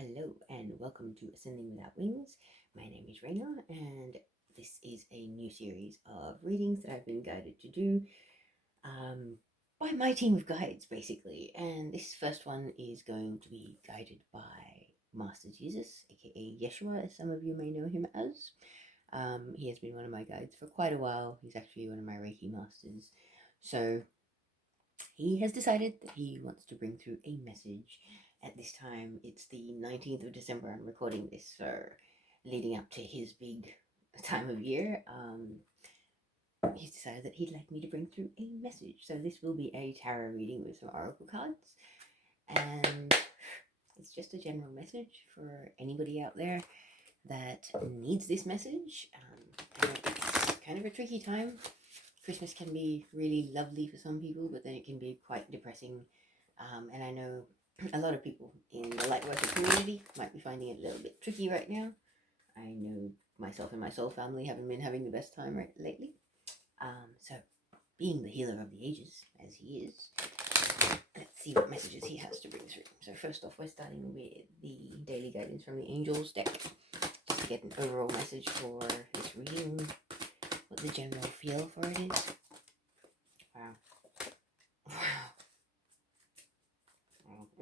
Hello and welcome to Ascending Without Wings. My name is Raina and this is a new series of readings that I've been guided to do by my team of guides, basically. And this first one is going to be guided by Master Jesus, aka Yeshua, as some of you may know him as. He has been one of my guides for quite a while. He's actually one of my Reiki masters. So he has decided that he wants to bring through a message. At this time, it's the 19th of December. I'm recording this, so leading up to his big time of year, he's decided that he'd like me to bring through a message. So this will be a tarot reading with some oracle cards, and it's just a general message for anybody out there that needs this message. And it's kind of a tricky time. Christmas can be really lovely for some people, but then it can be quite depressing. And I know a lot of people in the lightworker community might be finding it a little bit tricky right now. I know myself and my soul family haven't been having the best time lately. So, being the healer of the ages, as he is, let's see what messages he has to bring through. So first off, we're starting with the daily guidance from the Angels deck, just to get an overall message for this reading, what the general feel for it is. Wow.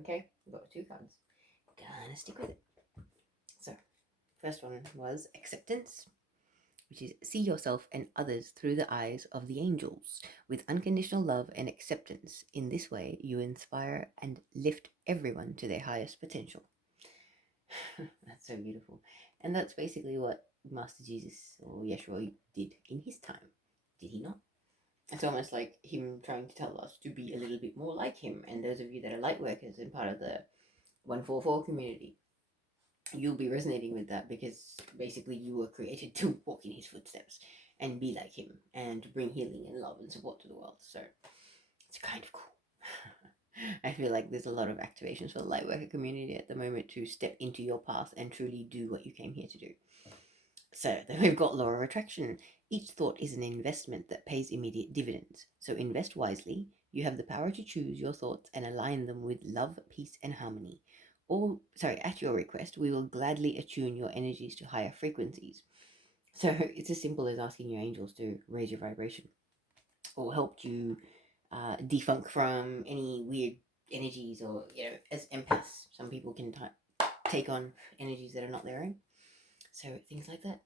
Okay, we've got 2 cards. Gonna stick with it. So, first one was acceptance, which is see yourself and others through the eyes of the angels with unconditional love and acceptance. In this way, you inspire and lift everyone to their highest potential. That's so beautiful. And that's basically what Master Jesus or Yeshua did in his time. Did he not? It's almost like him trying to tell us to be a little bit more like him. And those of you that are light workers and part of the 144 community, you'll be resonating with that, because basically you were created to walk in his footsteps and be like him and bring healing and love and support to the world. So it's kind of cool. I feel like there's a lot of activations for the lightworker community at the moment to step into your path and truly do what you came here to do. So then we've got law of attraction. Each thought is an investment that pays immediate dividends. So invest wisely. You have the power to choose your thoughts and align them with love, peace, and harmony. At your request, we will gladly attune your energies to higher frequencies. So it's as simple as asking your angels to raise your vibration or help you defunk from any weird energies, or, as empaths, some people can take on energies that are not their own. So things like that.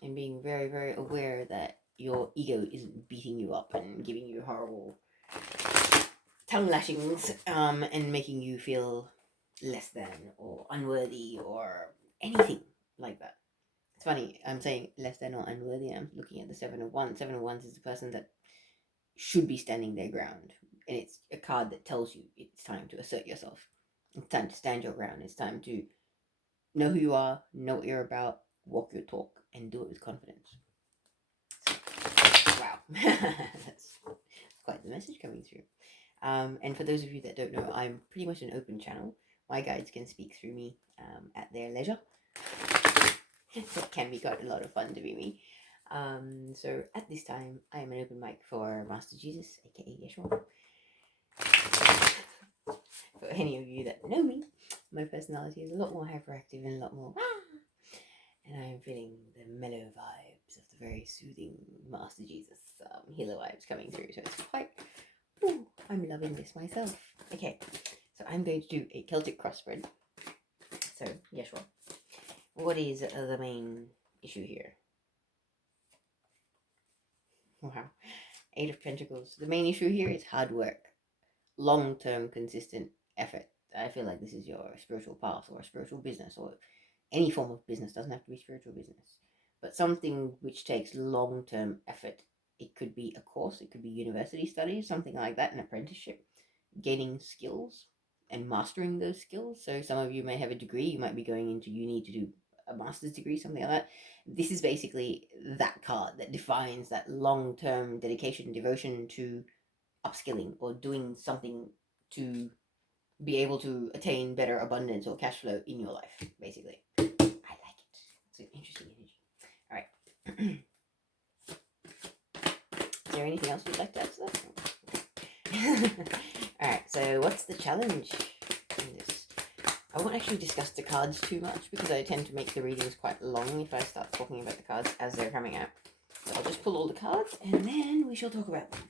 And being very, very aware that your ego isn't beating you up and giving you horrible tongue lashings and making you feel less than or unworthy or anything like that. It's funny, I'm saying less than or unworthy. I'm looking at the 7 of Wands. 7 of Wands is the person that should be standing their ground. And it's a card that tells you it's time to assert yourself. It's time to stand your ground. It's time to know who you are, know what you're about, walk your talk, and do it with confidence. Wow. That's quite the message coming through. And for those of you that don't know, I'm pretty much an open channel. My guides can speak through me at their leisure. It can be quite a lot of fun to be me. So at this time, I am an open mic for Master Jesus, aka Yeshua. For any of you that know me, my personality is a lot more hyperactive and a lot more and I am feeling the mellow vibes of the very soothing Master Jesus healer vibes coming through. So it's quite, I'm loving this myself. Okay, so I'm going to do a Celtic crossbred. So, Yeshua, what is the main issue here? Wow, 8 of Pentacles. The main issue here is hard work, long-term, consistent effort. I feel like this is your spiritual path or spiritual business, or any form of business. Doesn't have to be spiritual business, but something which takes long-term effort. It could be a course, it could be university studies, something like that, an apprenticeship, gaining skills and mastering those skills. So some of you may have a degree, you might be going into uni to do a master's degree, something like that. This is basically that card that defines that long-term dedication, devotion to upskilling or doing something to be able to attain better abundance or cash flow in your life, basically. I like it. It's an interesting energy. All right. Is there anything else you'd like to add to that? All right, so what's the challenge in this? I won't actually discuss the cards too much because I tend to make the readings quite long if I start talking about the cards as they're coming out. So I'll just pull all the cards and then we shall talk about them.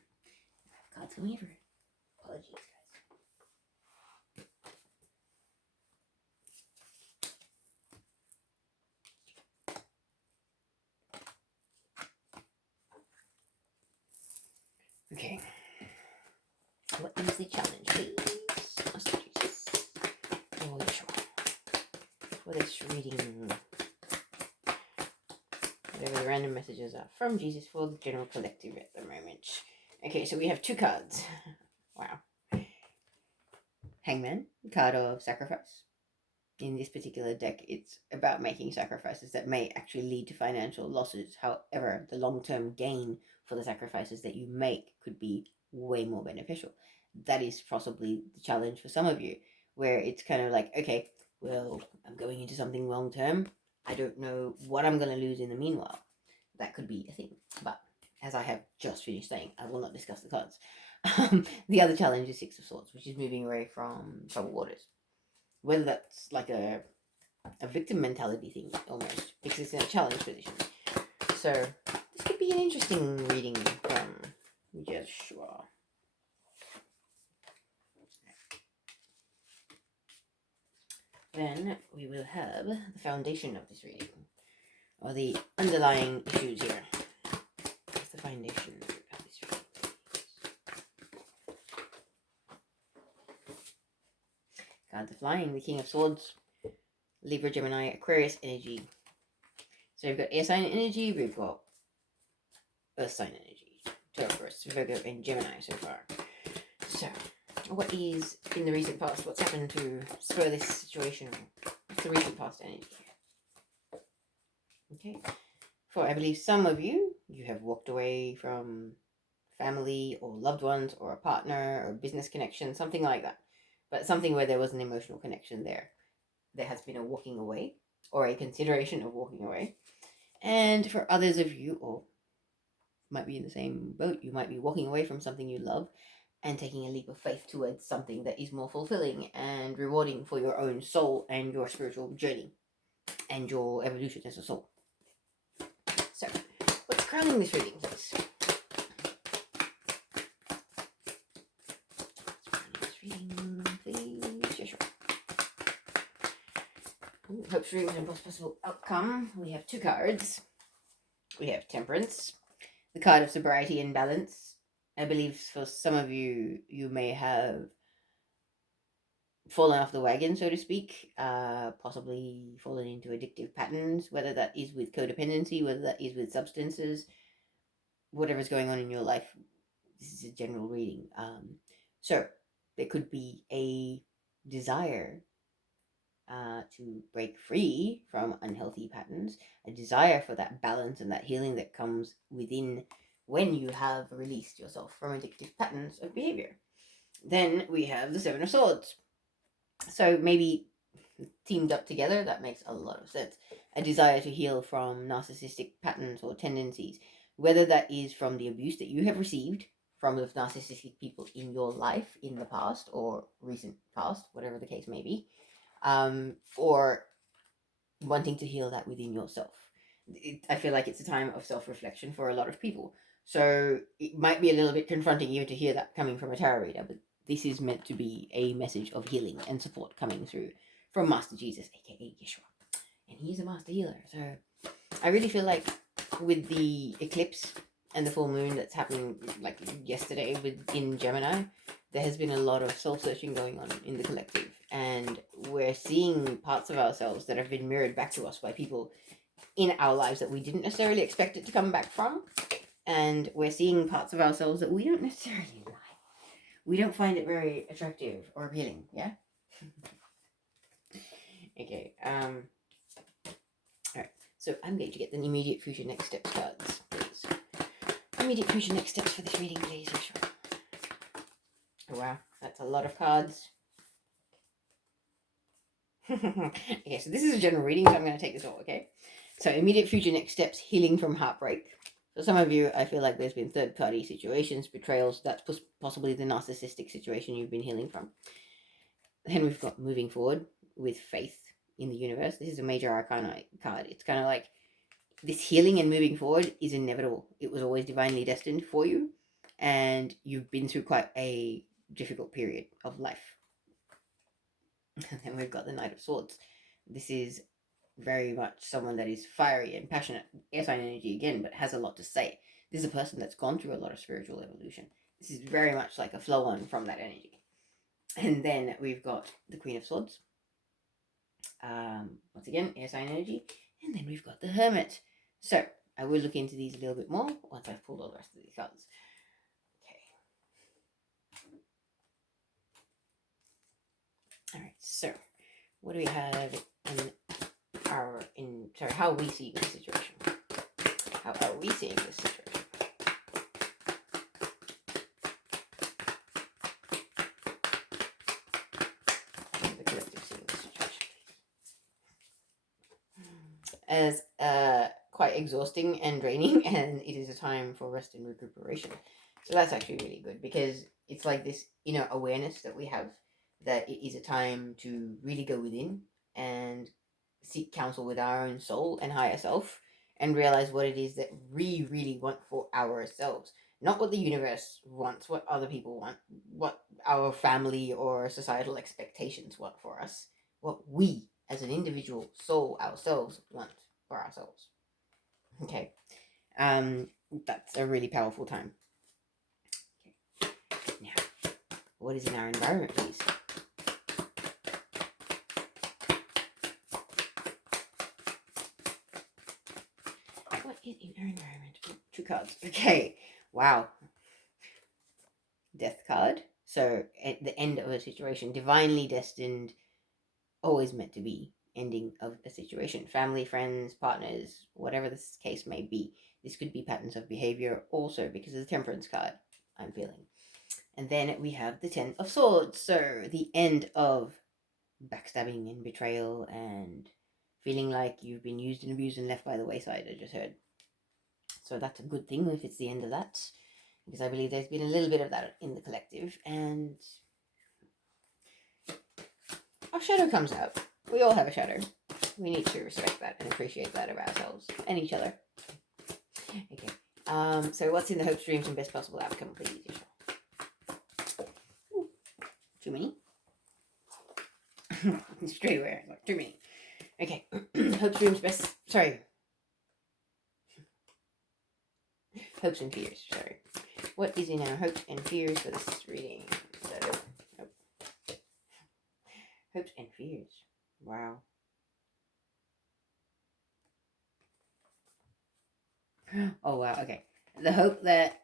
Cards coming everywhere. Apologies, guys. Okay. What is the challenge, please? Oh, sure. For this reading, whatever the random messages are from Jesus for the general collective at the moment. Okay, so we have 2 cards. Wow. Hangman, card of sacrifice. In this particular deck, it's about making sacrifices that may actually lead to financial losses. However, the long-term gain for the sacrifices that you make could be way more beneficial. That is possibly the challenge for some of you, where it's kind of like, okay, well, I'm going into something long-term. I don't know what I'm going to lose in the meanwhile. That could be a thing. But as I have just finished saying, I will not discuss the cards. The other challenge is 6 of Swords, which is moving away from troubled waters. Whether that's like a victim mentality thing almost, because it's in a challenge position. So this could be an interesting reading from Joshua. Then we will have the foundation of this reading, or the underlying issues here. What's the foundation of this reading? Cards are flying, the King of Swords, Libra, Gemini, Aquarius energy. So we've got air sign energy, we've got earth sign energy, Taurus, Virgo, and Gemini so far. So, what is in the recent past? What's happened to spur this situation? What's the recent past energy? Okay. For I believe some of you, you have walked away from family or loved ones or a partner or business connection, something like that. But something where there was an emotional connection there. There has been a walking away or a consideration of walking away. And for others of you, or might be in the same boat, you might be walking away from something you love and taking a leap of faith towards something that is more fulfilling and rewarding for your own soul and your spiritual journey and your evolution as a soul. So, what's crowning this reading, please? Hopes, dreams, and possible outcome. We have 2 cards. We have Temperance, the card of sobriety and balance. I believe for some of you, you may have fallen off the wagon, so to speak, possibly fallen into addictive patterns, whether that is with codependency, whether that is with substances, whatever's going on in your life. This is a general reading. So there could be a desire to break free from unhealthy patterns, a desire for that balance and that healing that comes within when you have released yourself from addictive patterns of behavior. Then we have the 7 of Swords. So maybe teamed up together, that makes a lot of sense. A desire to heal from narcissistic patterns or tendencies, whether that is from the abuse that you have received from the narcissistic people in your life in the past or recent past, whatever the case may be, or wanting to heal that within yourself. I feel like it's a time of self-reflection for a lot of people. So it might be a little bit confronting even to hear that coming from a tarot reader, but this is meant to be a message of healing and support coming through from Master Jesus, aka Yeshua. And he's a master healer. So I really feel like with the eclipse and the full moon that's happening like yesterday in Gemini, there has been a lot of soul-searching going on in the collective. And we're seeing parts of ourselves that have been mirrored back to us by people in our lives that we didn't necessarily expect it to come back from. And we're seeing parts of ourselves that we don't necessarily like. We don't find it very attractive or appealing, yeah? Okay, alright. So I'm going to get the immediate future next steps cards, please. Immediate future next steps for this reading, please. Oh wow, that's a lot of cards. Okay, so this is a general reading, so I'm going to take this all, okay? So immediate future next steps, healing from heartbreak. For some of you, I feel like there's been third-party situations, betrayals. That's possibly the narcissistic situation you've been healing from. Then we've got moving forward. with faith in the universe. This is a major arcana card. It's kind of like this healing and moving forward is inevitable. It was always divinely destined for you, and you've been through quite a difficult period of life. And then we've got the Knight of Swords. This is very much someone that is fiery and passionate, air sign energy again, but has a lot to say. This is a person that's gone through a lot of spiritual evolution. This is very much like a flow on from that energy. And then we've got the Queen of Swords. Once again, air sign energy. And then we've got the Hermit. So I will look into these a little bit more once I've pulled all the rest of these cards. Okay. All right. So what do we have how are we seeing this situation? How are we seeing this situation? The collective seeing this situation as quite exhausting and draining, and it is a time for rest and recuperation. So that's actually really good, because it's like this inner awareness that we have that it is a time to really go within and seek counsel with our own soul and higher self, and realize what it is that we really want for ourselves. Not what the universe wants, what other people want, what our family or societal expectations want for us. What we, as an individual soul ourselves, want for ourselves. Okay. That's a really powerful time. Okay. Now, what is in our environment, please? What is in our environment? 2 cards. Okay. Wow. Death card. So at the end of a situation, divinely destined, always meant to be ending of a situation. Family, friends, partners, whatever this case may be. This could be patterns of behavior also, because of the Temperance card I'm feeling. And then we have the 10 of Swords. So the end of backstabbing and betrayal and feeling like you've been used and abused and left by the wayside, I just heard. So that's a good thing if it's the end of that, because I believe there's been a little bit of that in the collective. And our shadow comes out. We all have a shadow. We need to respect that and appreciate that of ourselves and each other. Okay. So what's in the hopes, dreams, and best possible outcome, please? Ooh, too many? Straight away, like, too many. Okay. Hopes, dreams, best... Sorry. Hopes and fears, sorry. What is in our hopes and fears for this reading? Hopes and fears. Wow. Oh, wow. Okay. The hope that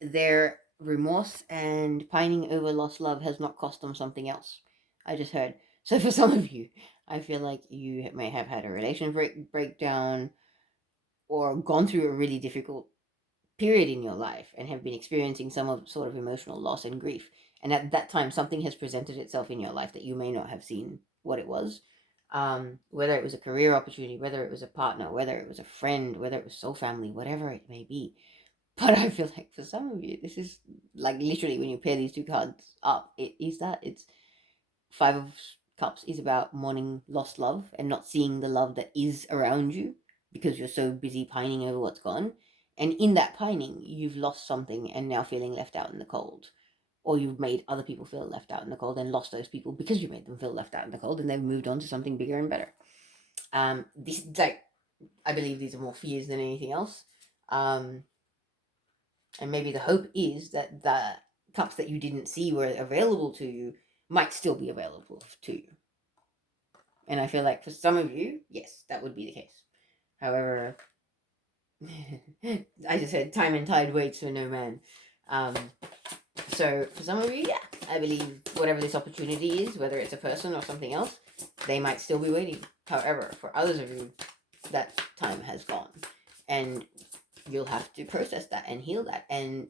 their remorse and pining over lost love has not cost them something else. I just heard. So for some of you, I feel like you may have had a relation breakdown or gone through a really difficult period in your life and have been experiencing some sort of emotional loss and grief. And at that time, something has presented itself in your life that you may not have seen what it was. Whether it was a career opportunity, whether it was a partner, whether it was a friend, whether it was soul family, whatever it may be. But I feel like for some of you, this is like literally when you pair these 2 cards up, it's 5 of Cups is about mourning lost love and not seeing the love that is around you because you're so busy pining over what's gone. And in that pining, you've lost something and now feeling left out in the cold. Or you've made other people feel left out in the cold and lost those people because you made them feel left out in the cold, and they've moved on to something bigger and better. This, like, I believe these are more fears than anything else. And maybe the hope is that the cups that you didn't see were available to you might still be available to you. And I feel like for some of you, yes, that would be the case. However, I just said time and tide waits for no man. So for some of you, yeah, I believe whatever this opportunity is, whether it's a person or something else, they might still be waiting. However, for others of you, that time has gone. And you'll have to process that and heal that. And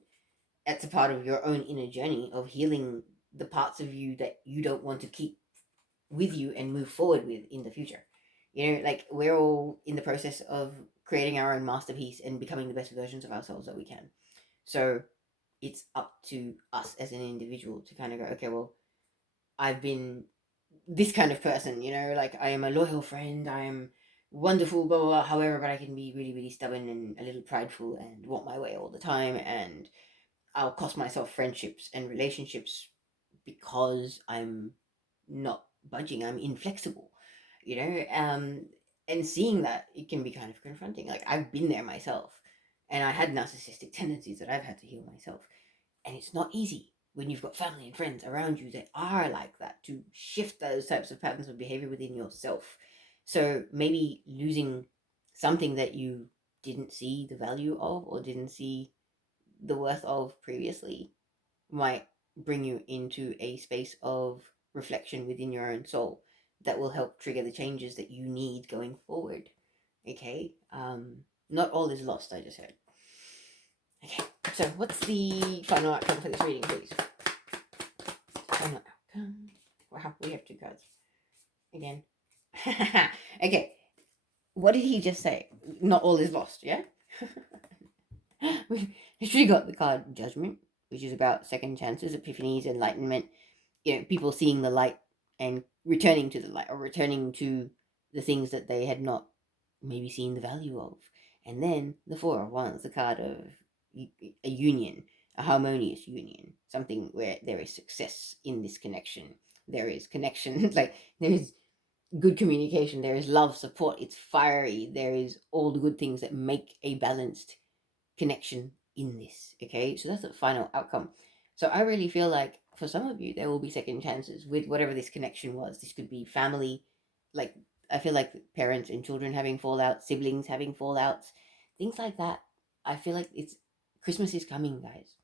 that's a part of your own inner journey of healing the parts of you that you don't want to keep with you and move forward with in the future. You know, like, we're all in the process of creating our own masterpiece and becoming the best versions of ourselves that we can. So it's up to us as an individual to kind of go, okay, well, I've been this kind of person, like I am a loyal friend, I am wonderful, blah, blah, blah. However, but I can be really, really stubborn and a little prideful and want my way all the time. And I'll cost myself friendships and relationships because I'm not budging. I'm inflexible, you know. And seeing that, it can be kind of confronting. Like I've been there myself, and I had narcissistic tendencies that I've had to heal myself, and it's not easy when you've got family and friends around you that are like that to shift those types of patterns of behavior within yourself. So maybe losing something that you didn't see the value of or didn't see the worth of previously might bring you into a space of reflection within your own soul that will help trigger the changes that you need going forward. Okay, not all is lost, I just heard. Okay, so what's the final outcome for this reading, please? Final outcome. Wow, we have two cards again. Okay, what did he just say? Not all is lost, yeah? We've literally got the card Judgment, which is about second chances, epiphanies, enlightenment, people seeing the light and returning to the light, or returning to the things that they had not maybe seen the value of. And then the Four of Wands, the card of a union, a harmonious union, something where there is success in this connection. There is connection, like there is good communication, there is love, support, it's fiery, there is all the good things that make a balanced connection in this. Okay, so that's the final outcome. So I really feel like for some of you there will be second chances with whatever this connection was. This could be family, like I feel like parents and children having fallouts, siblings having fallouts, things like that. I feel like it's Christmas is coming, guys.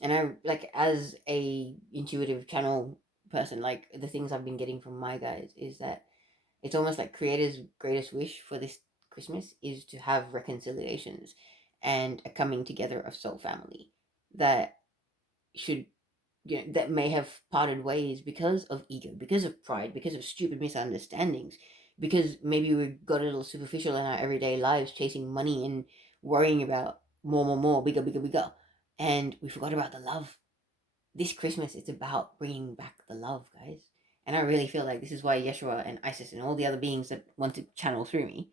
And I like, as a intuitive channel person, like the things I've been getting from my guys is that it's almost like creator's greatest wish for this Christmas is to have reconciliations and a coming together of soul family that should, that may have parted ways because of ego, because of pride, because of stupid misunderstandings, because maybe we got a little superficial in our everyday lives, chasing money and worrying about more, more, more, bigger, bigger, bigger, and we forgot about the love. This Christmas, it's about bringing back the love, guys. And I really feel like this is why Yeshua and Isis and all the other beings that want to channel through me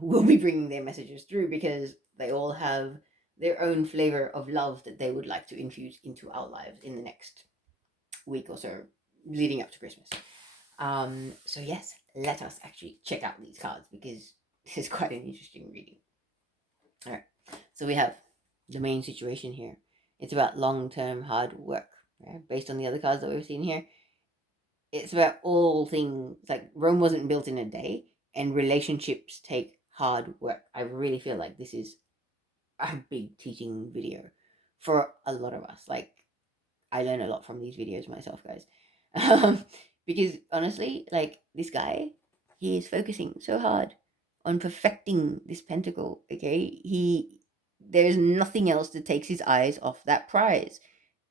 will be bringing their messages through, because they all have their own flavor of love that they would like to infuse into our lives in the next week or so leading up to Christmas. So yes, let us actually check out these cards, because this is quite an interesting reading. All right, so we have the main situation here. It's about long-term hard work, right? Based on the other cards that we've seen here. It's about all things, like Rome wasn't built in a day, and relationships take hard work. I really feel like this is a big teaching video for a lot of us. Like, I learn a lot from these videos myself, guys. Because honestly, like this guy, he is focusing so hard on perfecting this pentacle. Okay, there's nothing else that takes his eyes off that prize.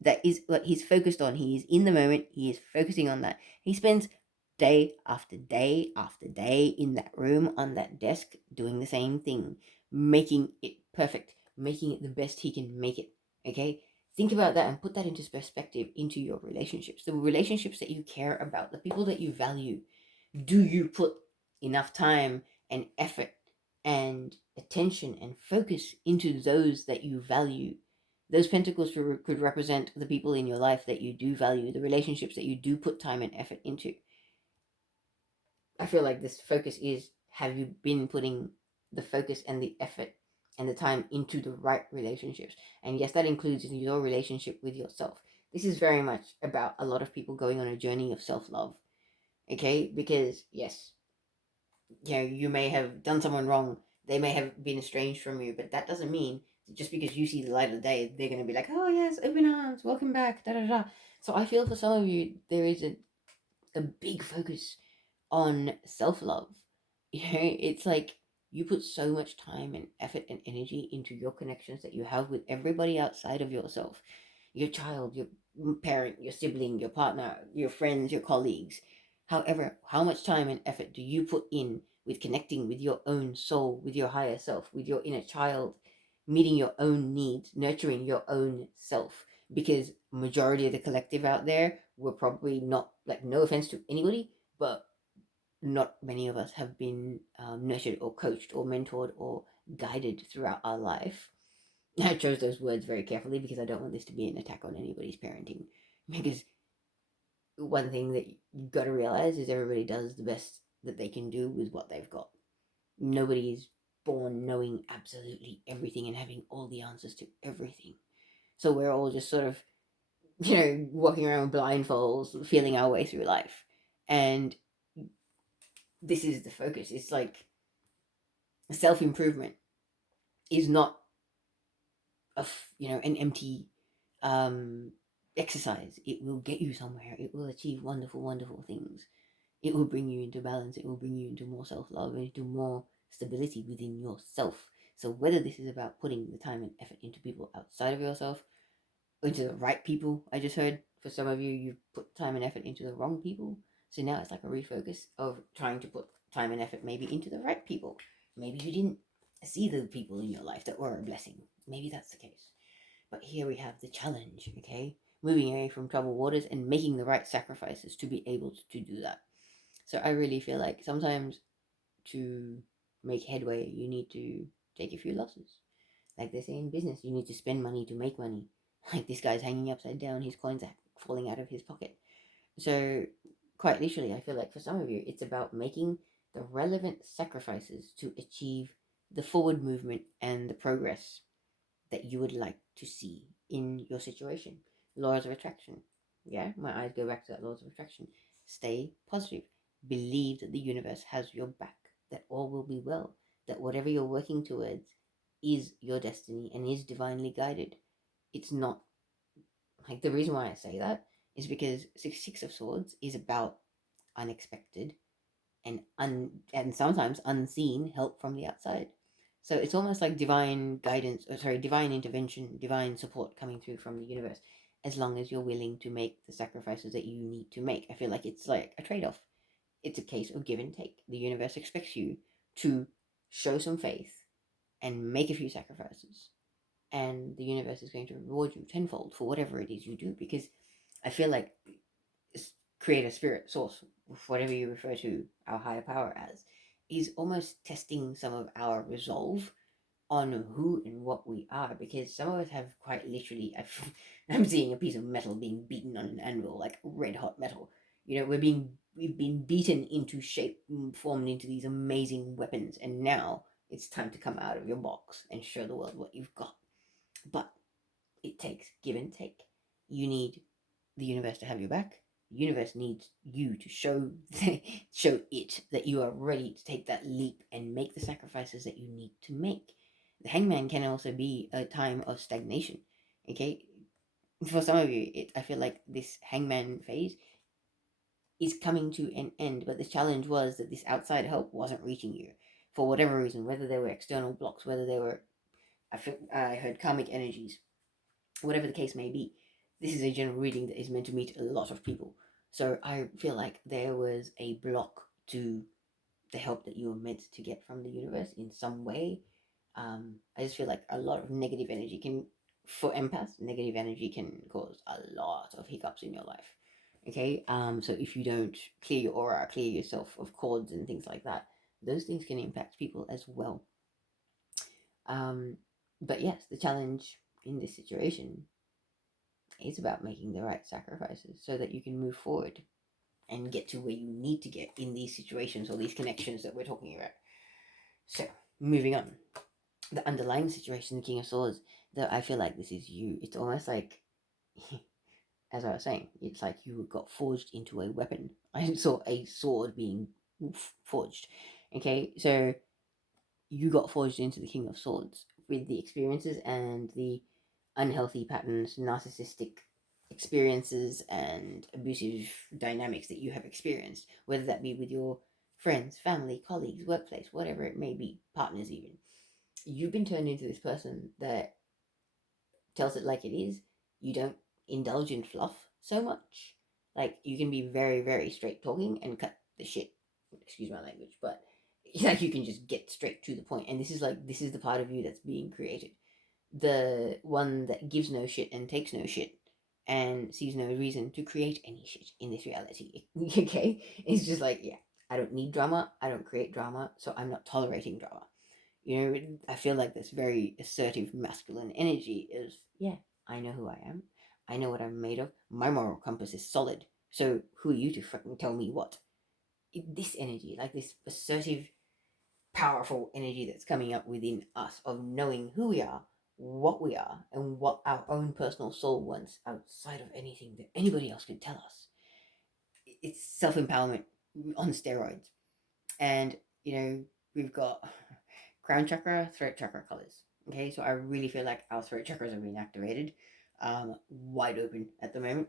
That is what he's focused on. He is in the moment. He is focusing on that. He spends day after day after day in that room on that desk doing the same thing, making it perfect, making it the best he can make it. Okay, think about that and put that into perspective into your relationships, the relationships that you care about, the people that you value. Do you put enough time and effort and attention and focus into those that you value? Those pentacles could represent the people in your life that you do value, the relationships that you do put time and effort into. I feel like this focus is, have you been putting the focus and the effort and the time into the right relationships? And yes, that includes your relationship with yourself. This is very much about a lot of people going on a journey of self-love. Okay? Because yes, you may have done someone wrong. They may have been estranged from you, but that doesn't mean that just because you see the light of the day, they're going to be like, oh yes, open arms, welcome back, da da da. So I feel for some of you, there is a big focus on self-love. It's like you put so much time and effort and energy into your connections that you have with everybody outside of yourself, your child, your parent, your sibling, your partner, your friends, your colleagues. However, how much time and effort do you put in with connecting with your own soul, with your higher self, with your inner child, meeting your own needs, nurturing your own self, because majority of the collective out there were probably not, like, no offense to anybody, but not many of us have been nurtured or coached or mentored or guided throughout our life. I chose those words very carefully because I don't want this to be an attack on anybody's parenting. Because one thing that you've got to realize is everybody does the best that they can do with what they've got. Nobody is born knowing absolutely everything and having all the answers to everything. So we're all just sort of, walking around with blindfolds, feeling our way through life. And this is the focus. It's like self improvement is not an empty exercise. It will get you somewhere. It will achieve wonderful, wonderful things. It will bring you into balance. It will bring you into more self love and into more stability within yourself. So whether this is about putting the time and effort into people outside of yourself, into the right people, I just heard for some of you, you've put time and effort into the wrong people. So now it's like a refocus of trying to put time and effort maybe into the right people. Maybe you didn't see the people in your life that were a blessing. Maybe that's the case. But here we have the challenge, okay? Moving away from troubled waters and making the right sacrifices to be able to do that. So I really feel like sometimes to make headway, you need to take a few losses. Like they say in business, you need to spend money to make money. Like this guy's hanging upside down, his coins are falling out of his pocket. So, quite literally, I feel like for some of you, it's about making the relevant sacrifices to achieve the forward movement and the progress that you would like to see in your situation. Laws of attraction. Yeah, my eyes go back to that laws of attraction. Stay positive. Believe that the universe has your back, that all will be well, that whatever you're working towards is your destiny and is divinely guided. It's not like the reason why I say that is because Six of Swords is about unexpected and sometimes unseen help from the outside. So it's almost like divine guidance, or sorry, divine intervention, divine support coming through from the universe, as long as you're willing to make the sacrifices that you need to make. I feel like it's like a trade off. It's a case of give and take. The universe expects you to show some faith and make a few sacrifices, and the universe is going to reward you tenfold for whatever it is you do. Because I feel like creator, spirit, source, whatever you refer to our higher power as, is almost testing some of our resolve on who and what we are. Because some of us have quite literally, I'm seeing a piece of metal being beaten on an anvil, like red hot metal. We've been beaten into shape and formed into these amazing weapons, and now it's time to come out of your box and show the world what you've got. But it takes give and take. You need the universe to have your back. The universe needs you to show it that you are ready to take that leap and make the sacrifices that you need to make. The hangman can also be a time of stagnation. Okay, for some of you, I feel like this hangman phase is coming to an end, but the challenge was that this outside help wasn't reaching you for whatever reason, whether they were external blocks, whether they were, I heard karmic energies, whatever the case may be. This is a general reading that is meant to meet a lot of people. So I feel like there was a block to the help that you were meant to get from the universe in some way. I just feel like a lot of negative energy for empaths, negative energy can cause a lot of hiccups in your life. Okay, so if you don't clear your aura, clear yourself of cords and things like that, those things can impact people as well. But yes, the challenge in this situation is about making the right sacrifices so that you can move forward and get to where you need to get in these situations or these connections that we're talking about. So, moving on. The underlying situation, the King of Swords, that I feel like this is you. It's almost like, as I was saying, it's like you got forged into a weapon. I saw a sword being forged. Okay, so you got forged into the King of Swords with the experiences and the unhealthy patterns, narcissistic experiences, and abusive dynamics that you have experienced, whether that be with your friends, family, colleagues, workplace, whatever it may be, partners even. You've been turned into this person that tells it like it is. You don't indulge in fluff so much. Like, you can be very, very straight talking and cut the shit. Excuse my language, but like you can just get straight to the point. And this is the part of you that's being created. The one that gives no shit and takes no shit. and sees no reason to create any shit in this reality. Okay? It's just like, yeah, I don't need drama, I don't create drama, so I'm not tolerating drama. I feel like this very assertive masculine energy is, yeah, I know who I am, I know what I'm made of, my moral compass is solid, so who are you to fucking tell me what? This energy, like this assertive, powerful energy that's coming up within us of knowing who we are, what we are, and what our own personal soul wants outside of anything that anybody else can tell us. It's self empowerment on steroids. And, we've got crown chakra, throat chakra colors. Okay, so I really feel like our throat chakras are being activated, wide open at the moment,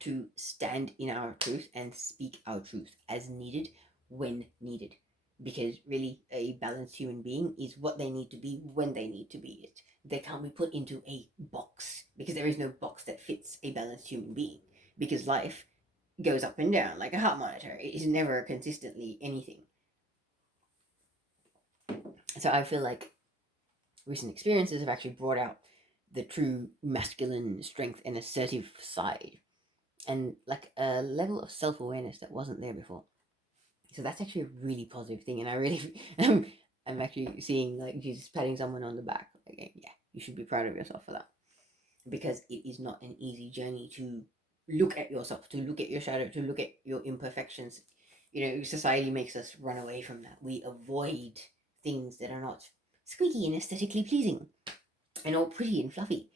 to stand in our truth and speak our truth as needed when needed. Because really, a balanced human being is what they need to be when they need to be it. They can't be put into a box because there is no box that fits a balanced human being. Because life goes up and down like a heart monitor, it is never consistently anything. So I feel like recent experiences have actually brought out the true masculine strength and assertive side, and like a level of self-awareness that wasn't there before. So that's actually a really positive thing, and I really I'm actually seeing like Jesus patting someone on the back, like, yeah, you should be proud of yourself for that, because it is not an easy journey to look at yourself, to look at your shadow, to look at your imperfections. Society makes us run away from that. We avoid things that are not squeaky and aesthetically pleasing and all pretty and fluffy.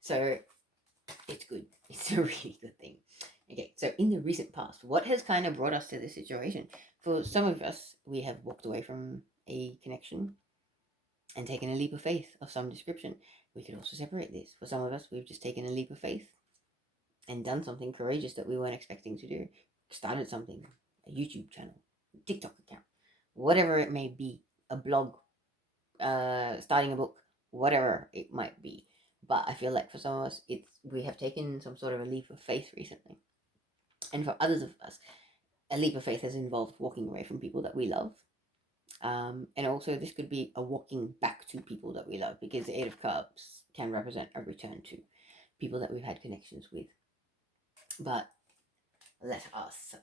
So it's good. It's a really good thing. Okay, so in the recent past, what has kind of brought us to this situation? For some of us, we have walked away from a connection and taken a leap of faith of some description. We could also separate this. For some of us, we've just taken a leap of faith and done something courageous that we weren't expecting to do. Started something, a YouTube channel, TikTok account, whatever it may be, a blog, starting a book, whatever it might be. But I feel like for some of us, we have taken some sort of a leap of faith recently, and for others of us, a leap of faith has involved walking away from people that we love. And also, this could be a walking back to people that we love, because the Eight of Cups can represent a return to people that we've had connections with. But let us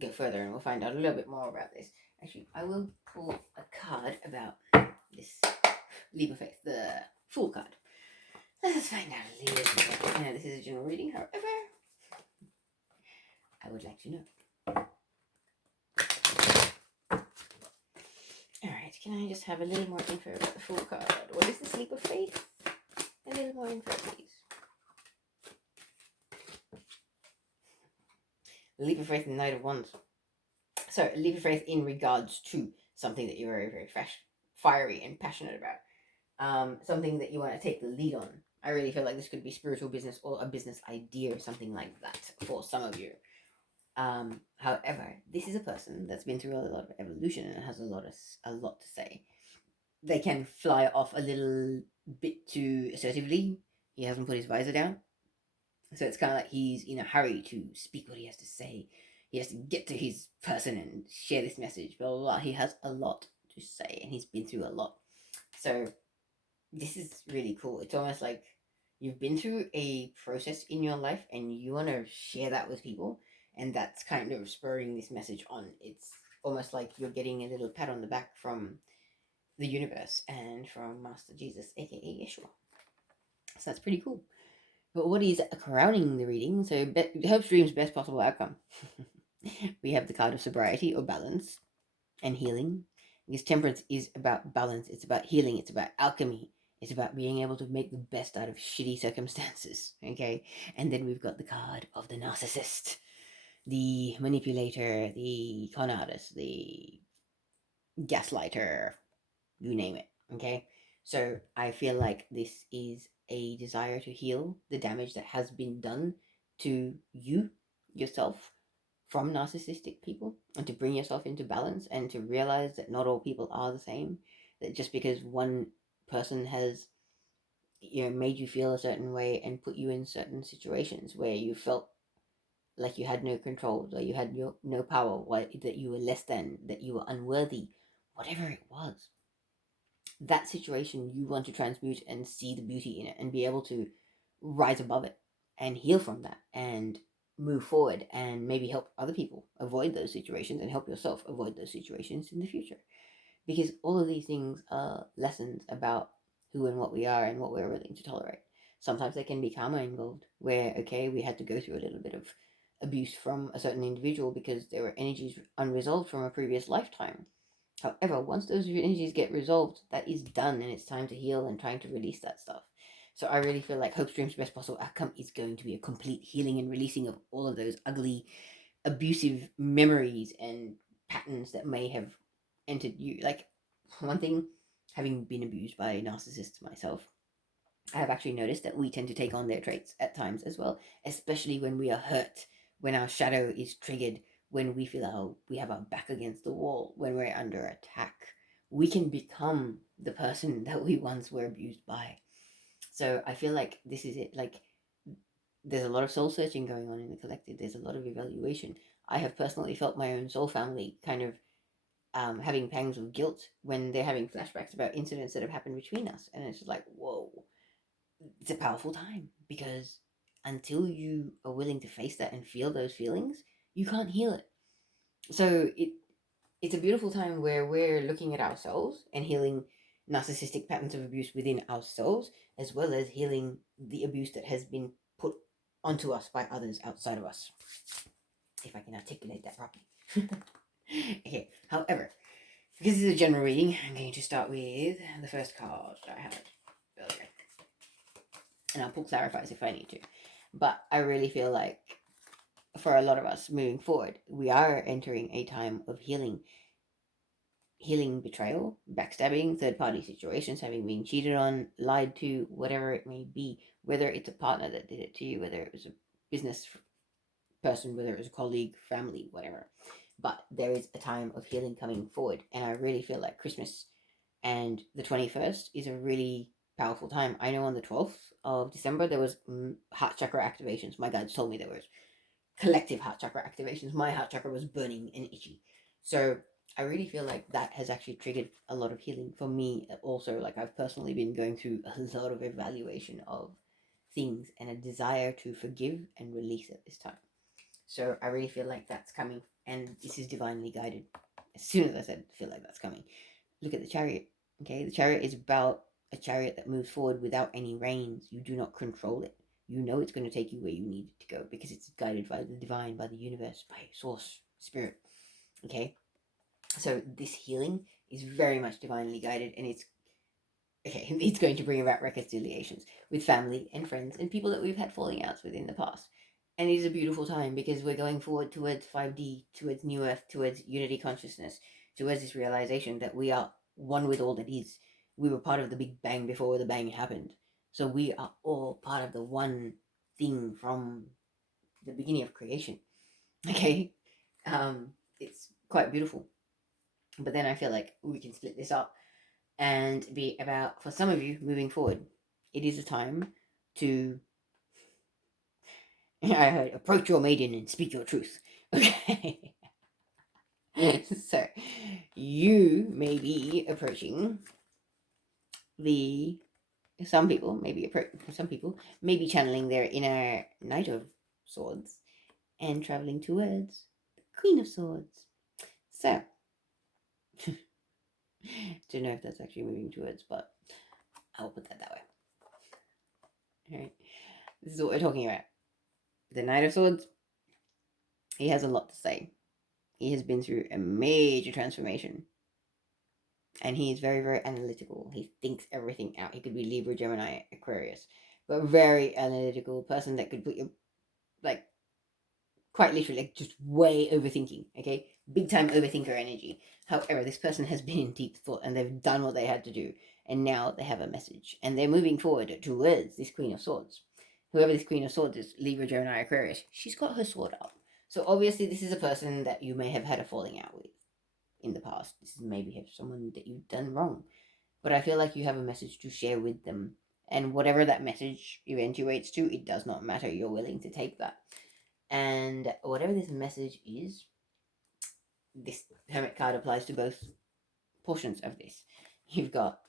go further and we'll find out a little bit more about this. Actually, I will pull a card about this leap of faith, the Fool card. Let us find out a little bit. Now, this is a general reading, however, I would like to know. Alright, can I just have a little more info about the Fool card? What is this leap of faith? A little more info, please. Leap of faith and Knight of Wands. So, leap of faith in regards to something that you're very, very fiery and passionate about. Something that you want to take the lead on. I really feel like this could be spiritual business or a business idea or something like that for some of you. However, this is a person that's been through a lot of evolution and has a lot to say. They can fly off a little bit too assertively. He hasn't put his visor down, so it's kind of like he's in a hurry to speak what he has to say. He has to get to his person and share this message. Blah blah blah. He has a lot to say, and he's been through a lot. So this is really cool. It's almost like you've been through a process in your life and you want to share that with people, and that's kind of spurring this message on. It's almost like you're getting a little pat on the back from the universe and from Master Jesus, aka Yeshua. So that's pretty cool. But what is crowning the reading? So, hopes, dreams, best possible outcome. We have the card of sobriety or balance and healing. Because temperance is about balance, it's about healing, it's about alchemy, it's about being able to make the best out of shitty circumstances. Okay, and then we've got the card of the narcissist, the manipulator, the con artist, the gaslighter, you name it. Okay, so I feel like this is a desire to heal the damage that has been done to you yourself from narcissistic people, and to bring yourself into balance and to realize that not all people are the same, that just because one person has made you feel a certain way and put you in certain situations where you felt like you had no control, that you had no power, that you were less than, that you were unworthy, whatever it was, that situation you want to transmute and see the beauty in it and be able to rise above it. and heal from that and move forward and maybe help other people avoid those situations and help yourself avoid those situations in the future. Because all of these things are lessons about who and what we are and what we're willing to tolerate. Sometimes there can be karma involved, where, okay, we had to go through a little bit of abuse from a certain individual because there were energies unresolved from a previous lifetime. However, once those energies get resolved, that is done and it's time to heal and trying to release that stuff. So I really feel like Hope Stream's best possible outcome is going to be a complete healing and releasing of all of those ugly, abusive memories and patterns that may have entered you. Like, one thing, having been abused by narcissists myself, I have actually noticed that we tend to take on their traits at times as well, especially when we are hurt, when our shadow is triggered, when we feel we have our back against the wall, when we're under attack. We can become the person that we once were abused by. So I feel like this is it. Like, there's a lot of soul searching going on in the collective. There's a lot of evaluation. I have personally felt my own soul family kind of having pangs of guilt when they're having flashbacks about incidents that have happened between us. And it's just like, whoa, it's a powerful time, because until you are willing to face that and feel those feelings, you can't heal it. So it's a beautiful time where we're looking at ourselves and healing narcissistic patterns of abuse within ourselves, as well as healing the abuse that has been put onto us by others outside of us. If I can articulate that properly. Okay, however, because this is a general reading, I'm going to start with the first card that I had earlier. And I'll pull clarifiers if I need to. But I really feel like for a lot of us moving forward, we are entering a time of healing betrayal, backstabbing, third party situations, having been cheated on, lied to, whatever it may be, whether it's a partner that did it to you, whether it was a business person, whether it was a colleague, family, whatever. But there is a time of healing coming forward, and I really feel like Christmas and the 21st is a really powerful time. I know on the 12th of December there was heart chakra activations. My guides told me there was collective heart chakra activations. My heart chakra was burning and itchy. So I really feel like that has actually triggered a lot of healing for me also. Like, I've personally been going through a lot of evaluation of things and a desire to forgive and release at this time. So I really feel like that's coming, and this is divinely guided. As soon as I said feel like that's coming, look at the chariot. Okay, the chariot is about a chariot that moves forward without any reins. You do not control it. You know it's going to take you where you need it to go because it's guided by the divine, by the universe, by source, spirit. Okay, so this healing is very much divinely guided, and it's going to bring about reconciliations with family and friends and people that we've had falling outs with in the past. And it is a beautiful time because we're going forward towards 5D, towards New Earth, towards unity consciousness, towards this realization that we are one with all that is. We were part of the Big Bang before the bang happened. So we are all part of the one thing from the beginning of creation. Okay? It's quite beautiful. But then I feel like we can split this up and be about, for some of you moving forward, it is a time to, I heard, approach your maiden and speak your truth. Okay. So you may be approaching some people may be channeling their inner Knight of Swords and traveling towards the Queen of Swords. So don't know if that's actually moving towards, but I'll put that way. All right, this is what we're talking about. The Knight of Swords, he has a lot to say. He has been through a major transformation. And he is very, very analytical. He thinks everything out. He could be Libra, Gemini, Aquarius. But a very analytical person that could put you, like, quite literally, like, just way overthinking, okay? Big time overthinker energy. However, this person has been in deep thought and they've done what they had to do. And now they have a message. And they're moving forward towards this Queen of Swords. Whoever this Queen of Swords is, Libra, Gemini, Aquarius, she's got her sword up. So obviously this is a person that you may have had a falling out with in the past. This is maybe someone that you've done wrong. But I feel like you have a message to share with them. And whatever that message eventuates to, it does not matter. You're willing to take that. And whatever this message is, this Hermit card applies to both portions of this. You've got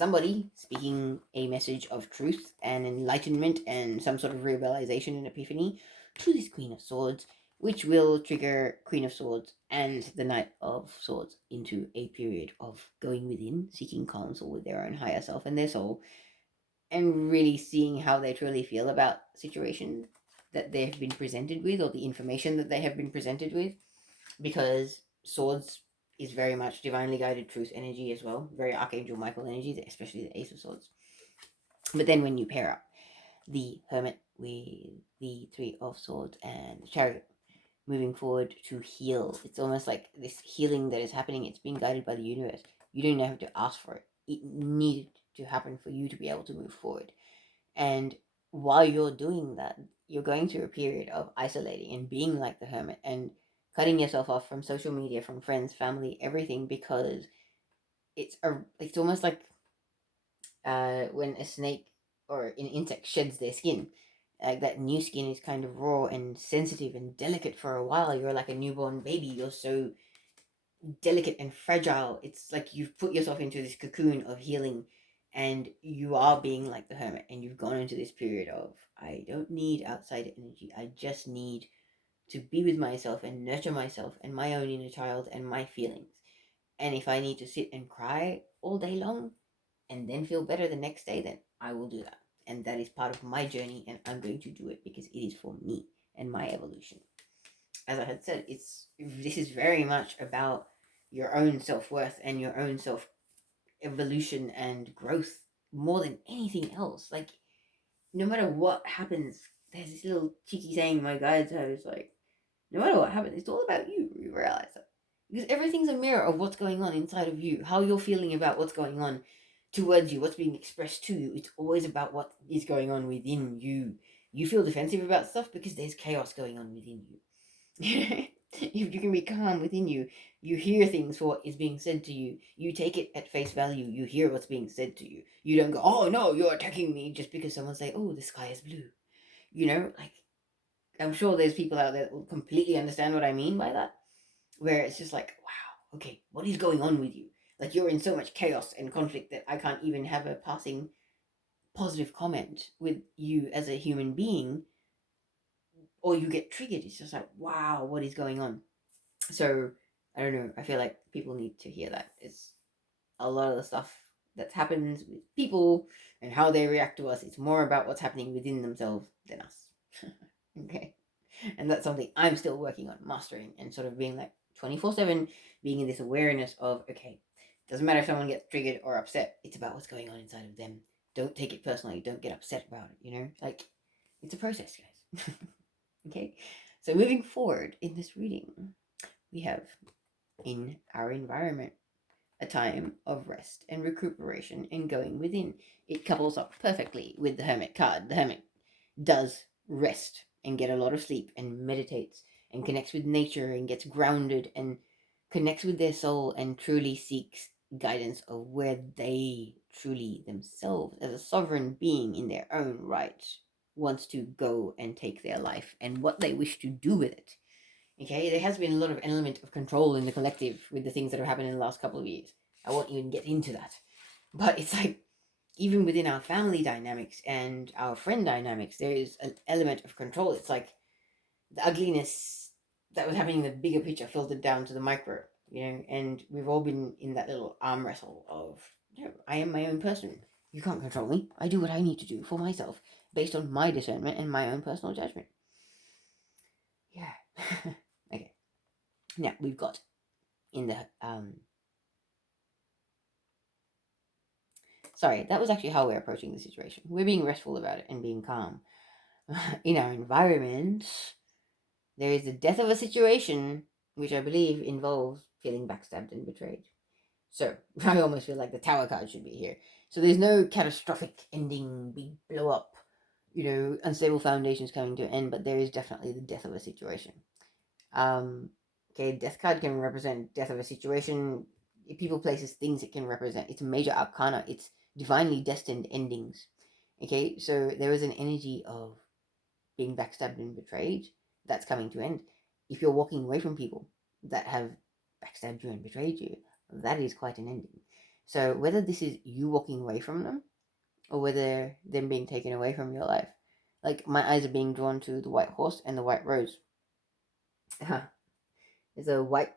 somebody speaking a message of truth and enlightenment and some sort of realization and epiphany to this Queen of Swords, which will trigger Queen of Swords and the Knight of Swords into a period of going within, seeking counsel with their own higher self and their soul, and really seeing how they truly feel about situations that they have been presented with, or the information that they have been presented with, because Swords is very much divinely guided truth energy as well, very Archangel Michael energy, especially the Ace of Swords. But then when you pair up the Hermit with the Three of Swords and the Chariot, moving forward to heal, it's almost like this healing that is happening, it's being guided by the universe. You don't have to ask for it. It needed to happen for you to be able to move forward. And while you're doing that, you're going through a period of isolating and being like the hermit and cutting yourself off from social media, from friends, family, everything, because it's almost like when a snake or an insect sheds their skin. Like that new skin is kind of raw and sensitive and delicate for a while. You're like a newborn baby. You're so delicate and fragile. It's like you've put yourself into this cocoon of healing, and you are being like the hermit, and you've gone into this period of, I don't need outside energy. I just need to be with myself and nurture myself and my own inner child and my feelings. And if I need to sit and cry all day long and then feel better the next day, then I will do that. And that is part of my journey, and I'm going to do it because it is for me and my evolution. As I had said, this is very much about your own self-worth and your own self evolution and growth more than anything else. Like, no matter what happens, there's this little cheeky saying my guides have, is like, no matter what happens, it's all about you. You realize that, because everything's a mirror of what's going on inside of you, how you're feeling about what's going on towards you, what's being expressed to you. It's always about what is going on within you. You feel defensive about stuff because there's chaos going on within you. If you can be calm within you, you hear things for what is being said to you. You take it at face value. You hear what's being said to you. You don't go, oh no, you're attacking me, just because someone say, oh, the sky is blue. Like, I'm sure there's people out there that will completely understand what I mean by that, where it's just like, wow, okay, what is going on with you? Like, you're in so much chaos and conflict that I can't even have a passing positive comment with you as a human being, or you get triggered. It's just like, wow, what is going on? So I don't know. I feel like people need to hear that. It's a lot of the stuff that happens with people and how they react to us. It's more about what's happening within themselves than us. Okay, and that's something I'm still working on mastering, and sort of being like 24/7, being in this awareness of, okay, doesn't matter if someone gets triggered or upset. It's about what's going on inside of them. Don't take it personally. Don't get upset about it. Like, it's a process, guys. Okay, so moving forward in this reading, we have in our environment a time of rest and recuperation and going within. It couples up perfectly with the Hermit card. The Hermit does rest and get a lot of sleep and meditates and connects with nature and gets grounded and connects with their soul and truly seeks guidance of where they truly themselves, as a sovereign being in their own right, wants to go and take their life and what they wish to do with it. Okay, there has been a lot of element of control in the collective with the things that have happened in the last couple of years. I won't even get into that. But it's like, even within our family dynamics and our friend dynamics, there is an element of control. It's like the ugliness that was happening in the bigger picture filtered down to the micro, and we've all been in that little arm wrestle of, I am my own person. You can't control me. I do what I need to do for myself based on my discernment and my own personal judgment. Yeah. Okay. Now we've got in the sorry, that was actually how we're approaching the situation. We're being restful about it and being calm. In our environment, there is the death of a situation, which I believe involves feeling backstabbed and betrayed. So I almost feel like the Tower card should be here. So there's no catastrophic ending, big blow up, unstable foundations coming to an end, but there is definitely the death of a situation. Okay, death card can represent death of a situation. People, places, things it can represent. It's a major arcana. It's divinely destined endings. Okay, so there is an energy of being backstabbed and betrayed that's coming to end. If you're walking away from people that have backstabbed you and betrayed you, that is quite an ending. So whether this is you walking away from them or whether them being taken away from your life, like my eyes are being drawn to the white horse and the white rose. There's a white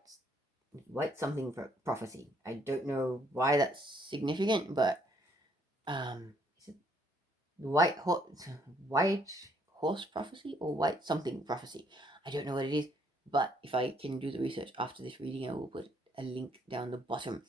something prophecy. I don't know why that's significant, but is it white horse prophecy or white something prophecy? I don't know what it is, but if I can do the research after this reading, I will put a link down the bottom.